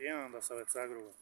mattina da Savezza Gru.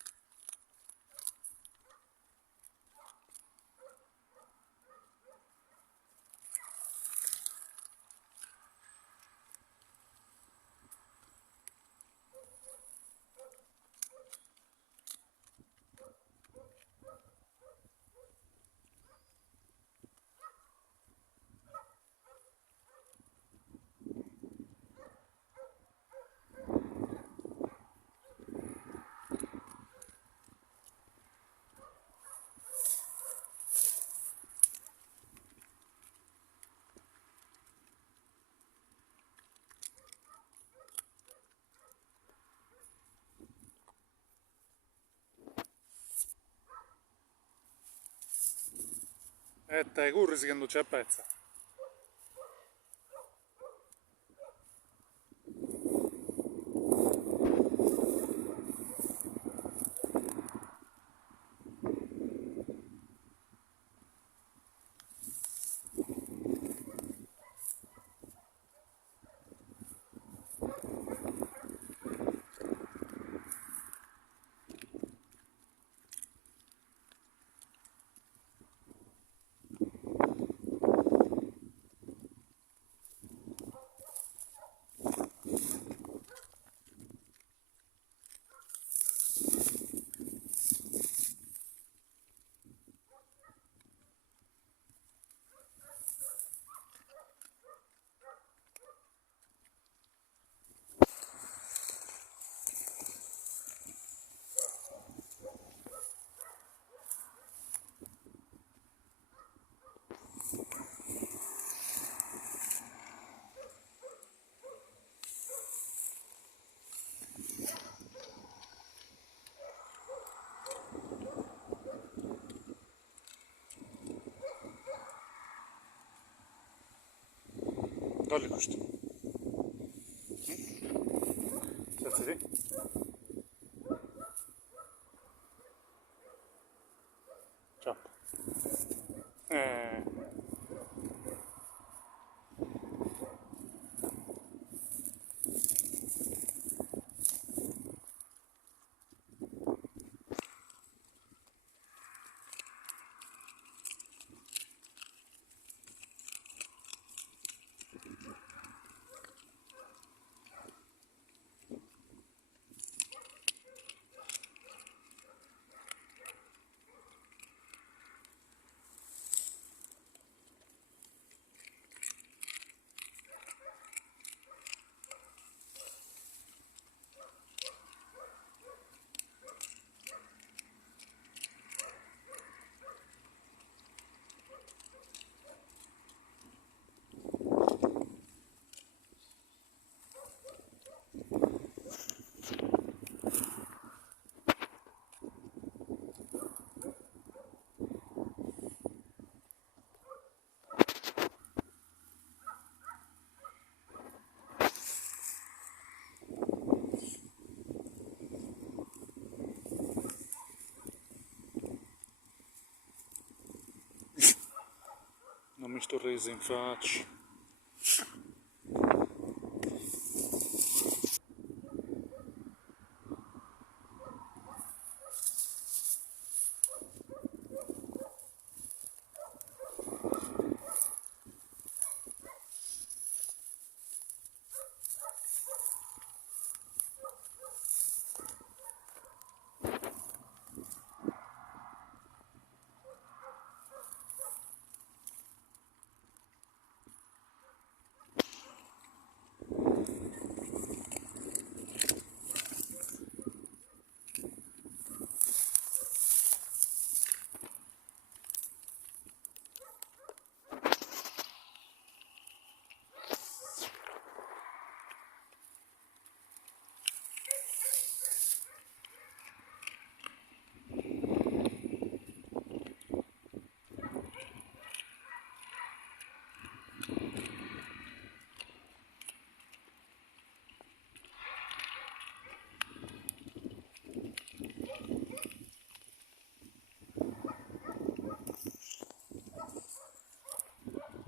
E te cursi che non c'è pezza. Dolly questo. Senti lì. Ciao. Non mi sto reso in faccia.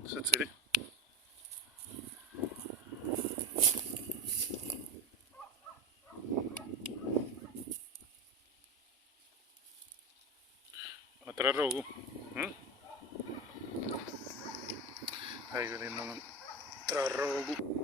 Senti lì. tra rogu? Vedendo tra rogu.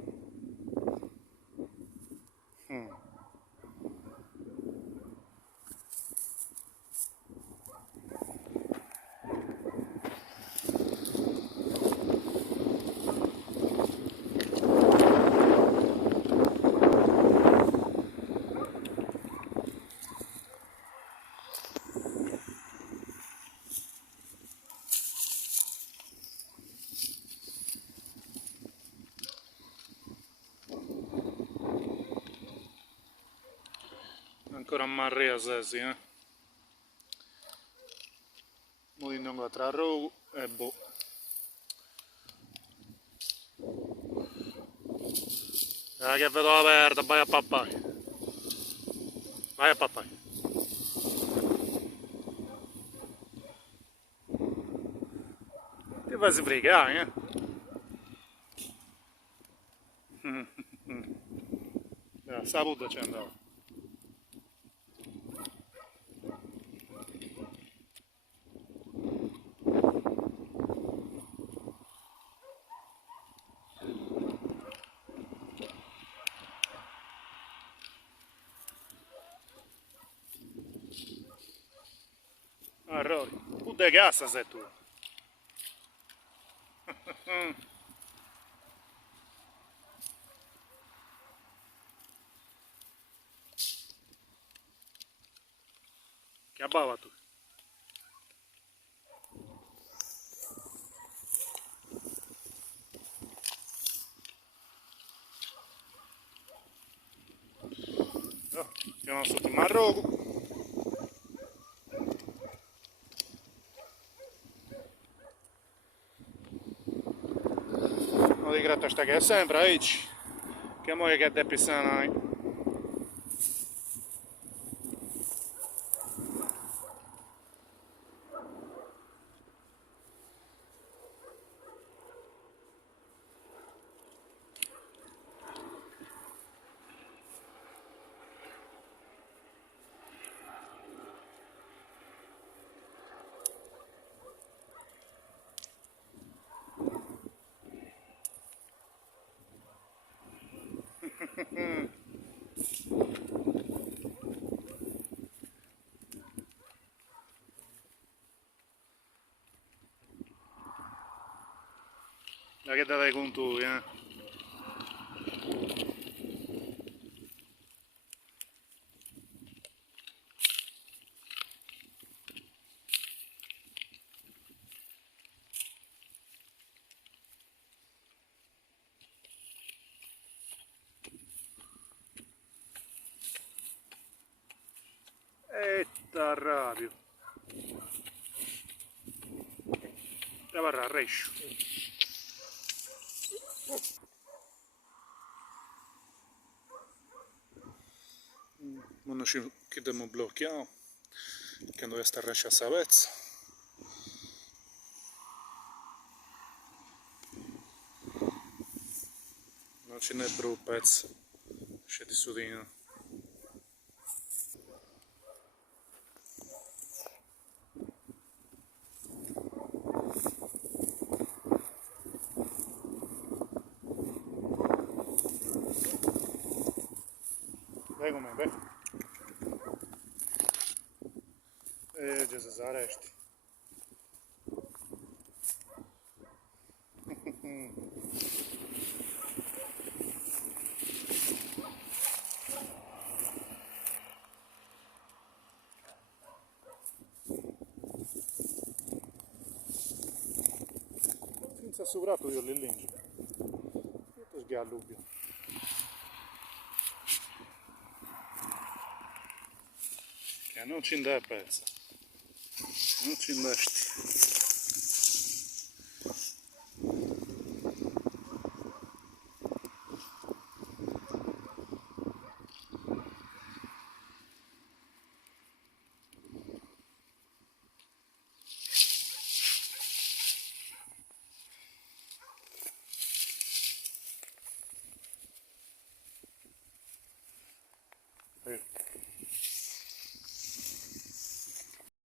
Ancora a marrea sesi, Mo di non tra rogu e boh. Che vedo aperta, vai a pappai. Vai a pappai. Ti fai sbrigare, Saputo c'è andato. Rory, tu de cassa sei tu. Che abbava tu. Andiamo sotto il marroco. Non di gratta sta che è sempre aici. Che muoia che è pissanai. Da che dai con tu, t'arrabbio. Te varrà a rescio. Ma non ci chiediamo blocchiamo. Che non deve stare a savezza. Non ce n'è bru pezzo. C'è di sudino. Vai come, vai. Gesù saresti. Senza soprattutto io le linge. Tutto sgallubio. Che non ci dà pezzo. Non ci indesti. Hey.